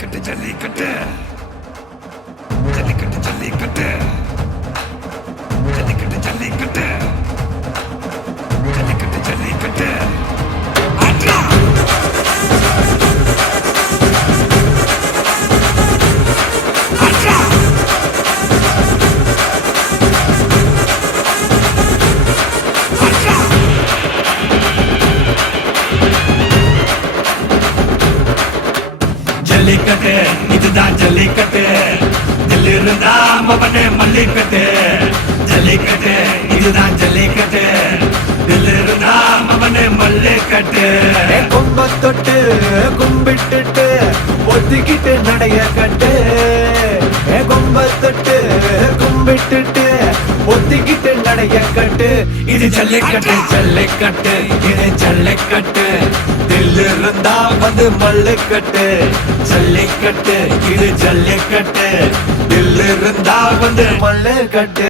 ஜல்லிக்கட்டு ஜல்லிக்கட்டு ஜல்லிக்கட்டு ஜல்லிக்கட்டு ஜல்லிக்கட்டு ஜல்லிக்கட்டு ஜல்லிக்கட்டு ஜல்லிக்கட்டு ஆட்ரா ஆட்ரா ஆட்ரா ஜல்லிக்கட்டு இதுதான் ஜல்லிக்கட்டு தில்லு இருந்தா மவனே மல்லிக்கட்டு ஜல்லிக்கட்டு இதுதான் ஜல்லிக்கட்டு தில்லு இருந்தா மவனே மல்லிக்கட்டு கொம்ப தொட்டு கும்பிட்டுட்டு ஒத்திக்கிட்டு நடைய கட்டு கொம்ப தொட்டு கும்பிட்டுட்டு ஒத்திக்கிட்டு நடைய கட்டு இது ஜல்லிக்கட்டு ஜல்லிக்கட்டு இது ஜல்லிக்கட்டு தில்லு இருந்தா வந்து மல்லுக்கட்டு ஜல்லிக்கட்டு இது ஜல்லிக்கட்டு தில்லு இருந்தா வந்து மல்லுக்கட்டு